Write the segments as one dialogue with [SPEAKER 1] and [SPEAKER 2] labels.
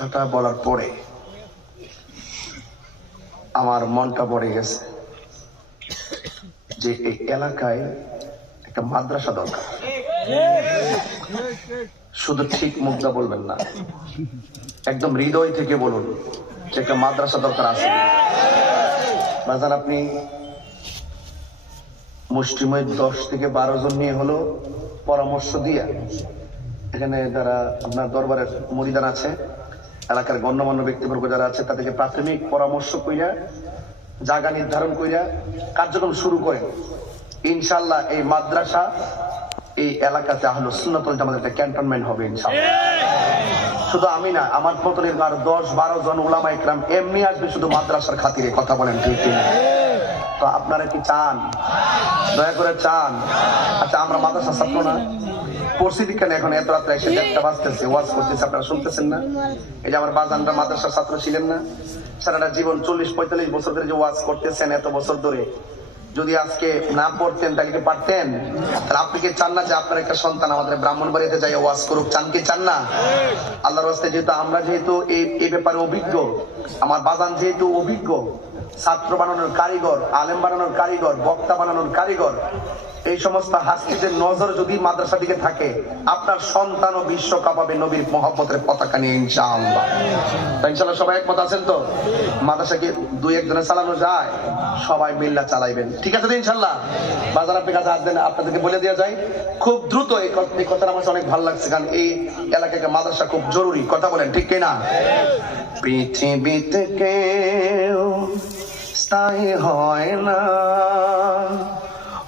[SPEAKER 1] কথাটা বলার পরে আমার মনটা পড়ে গেছে যে এই এলাকায় একটা মাদ্রাসা দরকার। শুধু ঠিক মুখটা বলবেন না, একদম হৃদয় থেকে বলুন যে একটা মাদ্রাসা দরকার আছে। বাজার আপনি মুষ্টিময় দশ থেকে বারো জন নিয়ে হলো পরামর্শ দিয়া এখানে যারা আপনার দরবারের মরিদান আছে এলাকার গণ্যমান্য ব্যক্তিবর্গ যারা আছে, তাদেরকে প্রাথমিক পরামর্শ কইরা, জায়গা নির্ধারণ কইরা কার্যক্রম শুরু করেন। ইনশাল্লাহ এই মাদ্রাসা এই এলাকাতে আহলো সুন্নতল একটা ক্যান্টনমেন্ট হবে ইনশাল্লাহ শুধু আমি না, আমার মতন আরও দশ বারো জন ওলামা ইকরাম এমনি আসবে শুধু মাদ্রাসার খাতিরে, কথা বলেন তো আপনারা কি চান? দয়া করে চান? আচ্ছা আমরা মাদ্রাসা ছাত্র না? পরিস্থিতি কেন এখন এত রাত্রে এসে দেড়টা বাজতেছে ওয়াজ করতেছে আপনারা শুনতেছেন না? এই যে আমার বাজানরা মাদ্রাসার ছাত্র ছিলেন না? সারাটা জীবন চল্লিশ পঁয়তাল্লিশ বছর ধরে যে ওয়াজ করতেছেন এত বছর ধরে। যদি আজকে না পড়তেন তাহলে কি পারতেন? তাহলে আপনি কি চান না যে আপনার একটা সন্তান আমাদের ব্রাহ্মণ বাড়িতে যাই ওয়াজ করুক? চান কি চান না? আল্লাহর রাস্তে যেহেতু আমরা যেহেতু এই এই ব্যাপারে অভিজ্ঞ আমার বাজান যেহেতু অভিজ্ঞ ছাত্র বানানোর কারিগর আলেম বানানোর কারিগর বক্তা বানানোর কারিগর এই সমস্ত হাস্তিদের নজর যদি মাদ্রাসা দিকে থাকে, আপনার সন্তান ও বিশ্বকাপ হবে নবীর মহব্বতের পতাকা নিয়ে, ইনশাআল্লাহ। সবাই একমত আছেন তো? মাদ্রাসাকে দুই একজনে চালানো যায়? সবাই মিল্লা চালাইবেন। ঠিক আছে তো ইনশাআল্লাহ? বাজার আপনি কাছে দেন আপনাদেরকে বলে দেওয়া যায়, খুব দ্রুত এই কথাটা আমার অনেক ভালো লাগছে, কারণ এই এলাকায় একটা মাদ্রাসা খুব জরুরি। কথা বলেন, ঠিক কিনা? পৃথিবীতে কেউ স্থায়ী হয় না।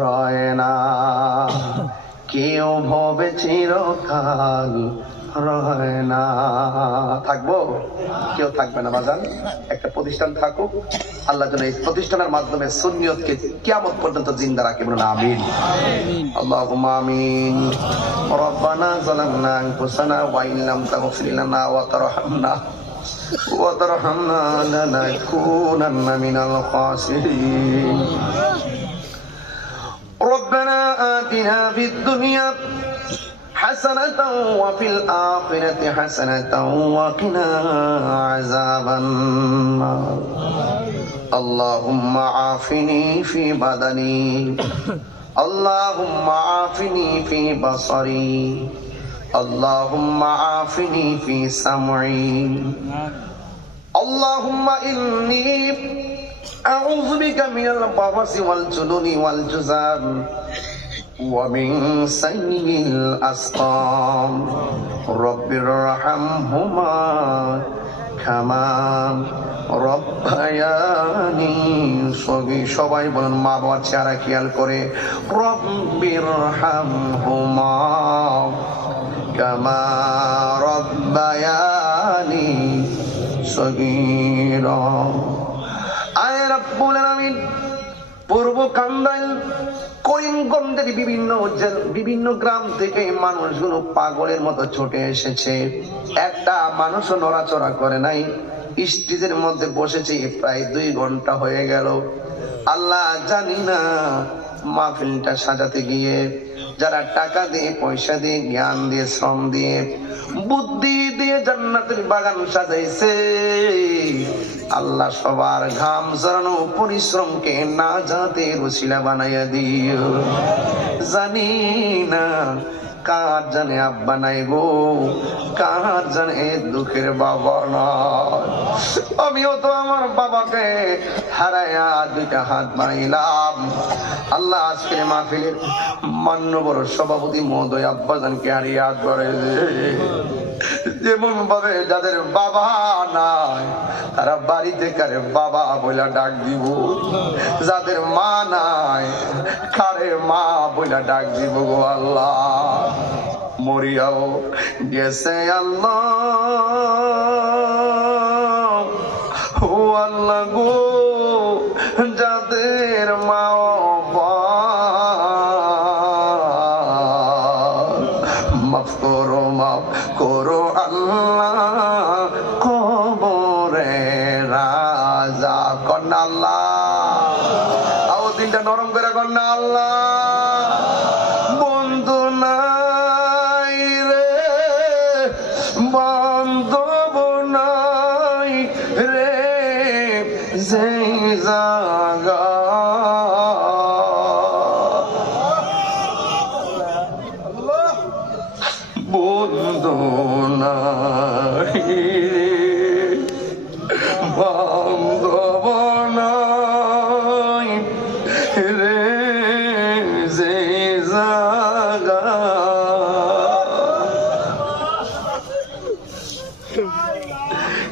[SPEAKER 1] রয় না কেউ ভবে চিরকাল রয় না থাকবো কেউ থাকবে না বাজান একটা প্রতিষ্ঠান থাকুক আল্লাহ যেন এই প্রতিষ্ঠানের মাধ্যমে সুন্নিয়তকে কিয়ামত পর্যন্ত জিন্দা রাখে বলুন আমিন اللهم آمين ربنا ظلمنا أنفسنا وإن لم تغفر لنا وترحمنا وترحمنا لنكونن من الخاسرين ربنا آتنا في الدنيا حسنة وفي الآخرة حسنة وقنا عذاب النار. اللهم عافني في بدني. اللهم عافني في بصري. اللهم عافني في سمعي. اللهم إني أعوذ بك من البرص والجنون والجزام. ومن سيء الأسقام رب ارحمهما كما রব্বায়ানি সবই সবাই বলুন মা বাবার চেহারা খেয়াল করে রব্বির হামহুমা কামা রব্বায়ানি সগীরা আয় রব্বুল আলামিন পূর্ব কান্দাইল, করিমগঞ্জের বিভিন্ন বিভিন্ন গ্রাম থেকে মানুষগুলো পাগলের মতো ছুটে এসেছে। একটা মানুষও নড়াচড়া করে নাই। স্টেজের মধ্যে বসেছে, প্রায় দুই ঘণ্টা হয়ে গেল। আল্লাহ জানি না মাহফিলটা সাজাতে গিয়ে যারা টাকা দিয়ে, পয়সা দিয়ে, জ্ঞান দিয়ে, শ্রম দিয়ে বুদ্ধি দিয়ে জান্নাতের বাগান সাজাইছে, আল্লাহ সবার ঘাম জড়ানো পরিশ্রমকে না যাতে রসিলা বানাইয়া দিও। জানি না কার জানে আব্বা নাই গো? কার জানে দুঃখের বাবা নয় আমিও তো আমার বাবাকে হারায়া দুইটা হাত বানাইলাম। আল্লাহ আজকের মাহফিলের মান্যবর সভাপতি মহোদয় আব্বাজানকে হারিয়ে হাত যেমন ভাবে যাদের বাবা নাই, তারা বাড়িতে কারে বাবা বইলা ডাক দিব। যাদের মা নাই, কারে মা বইলা ডাক দিব গো আল্লাহ। মরিয়াও গেছে আল্লাহ। আল্লাহ গো। দিনটা নরম করে কন্যা আল্লাহ। বন্ধু নাই রে, বান্ধব নাই রে জাগা বন্ধু নাই বান্ধব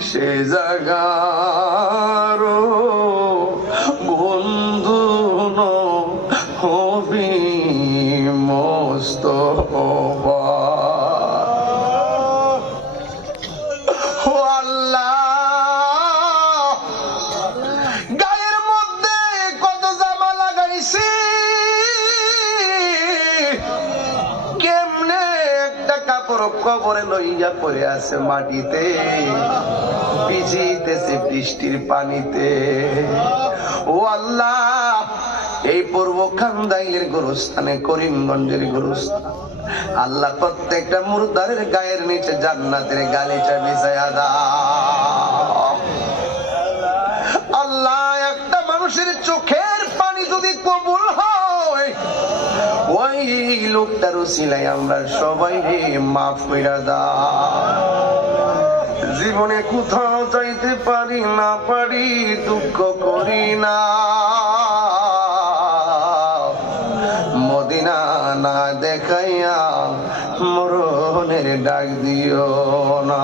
[SPEAKER 1] সে জাগার কবরে লইয়া পড়ে আছে মাটিতে। ভিজিতেছে বৃষ্টির পানিতে। ও আল্লাহ, এই পূর্ব খান্দাইলের গোরস্থানে, করিমগঞ্জের গোরস্থান। আল্লাহ প্রত্যেকটা মুরদারের গায়ের নিচে জান্নাতের গালিচা বিছায়া দাও। আল্লাহ, একটা মানুষের চোখের পানি যদি কবুল ওই লোকটার উসিলাই আমরা সবাই মাফ কইরা দাও। জীবনে কোথাও যাইতে পারি না পারি, দুঃখ করি না। মদিনা না দেখাইয়া মরণের ডাক দিও না।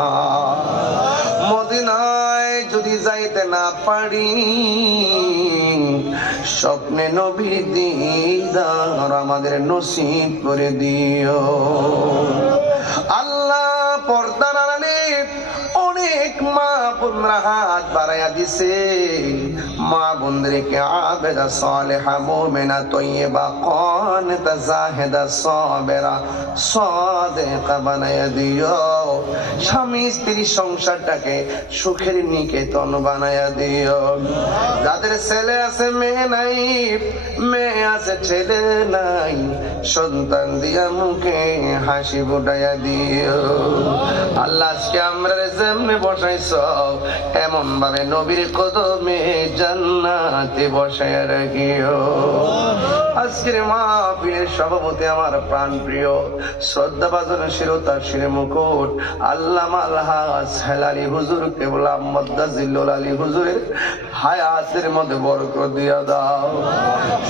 [SPEAKER 1] মদিনায় যদি যাইতে না পারি স্বপ্নে নবী দিদার আমাদের নসিব করে দিও। বোনরা হাত বাড়াইয়া দিছে। মা বোনদেরকে আবেদা সালেহা, মোমেনা তৈবা কনতা জাহেদা, সাবেরা, সাদেকা বানাইয়া দিও। স্বামী স্ত্রী সংসারটাকে সুখের নিকেতন বানাইয়া দিও। যাদের ছেলে আছে, মেয়ে নাই, মেয়ে আছে, ছেলে নাই, সন্তান দিয়া মুখে হাসি ফুটাইয়া দিও। আল্লাহ আজকে আমরা যেমনে বসাইছ এমন ভাবে নবীর কদমে জান্নাতে বসাইয়া রাখিও। আজকের মাহফিলের সভাপতি আমার প্রাণ প্রিয় শ্রদ্ধা বাজন শিরতার শিরে মুকুট আল্লাহ আলহাস হেলালি হুজুর কেবল মদ্দাজিল্লুল আলী হুজুরের হায়াতের মধ্যে বরকত দিয়া দাও,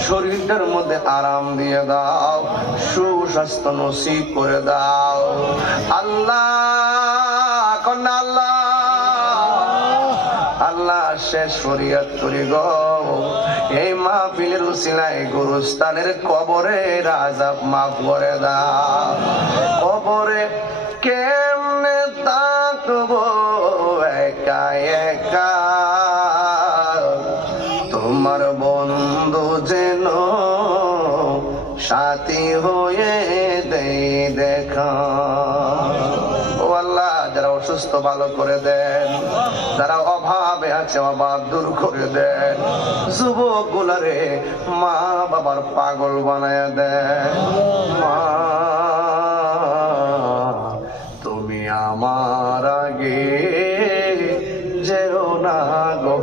[SPEAKER 1] শরীরটার মধ্যে আরাম দিয়ে দাও, সুস্বাস্থ্য নসিব করে দাও। আল্লাহ শেষ ফরিয়াদ করি এই গুরুস্থানের কবরে রাজা মাফ করে দাও। কবরে কেমনে তাকবো একা একা? তোমার বন্ধু যেন সাথী হয়ে অসুস্থ ভালো করে দেন। যারা অভাবে আছে, অভাব দূর করে দেন। যুবক গুলারে মা বাবার পাগল বানায় দেন। মা, তুমি আমার আগে যেও না গো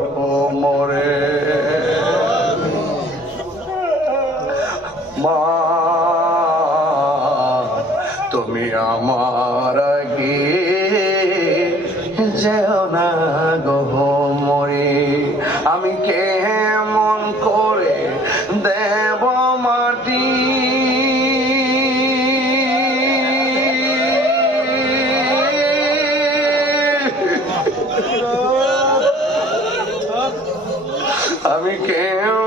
[SPEAKER 1] মরে মা, তুমি আমার আগে যেও না গো মরে। আমি কেমন করে দেব মাটি? আমি কেমন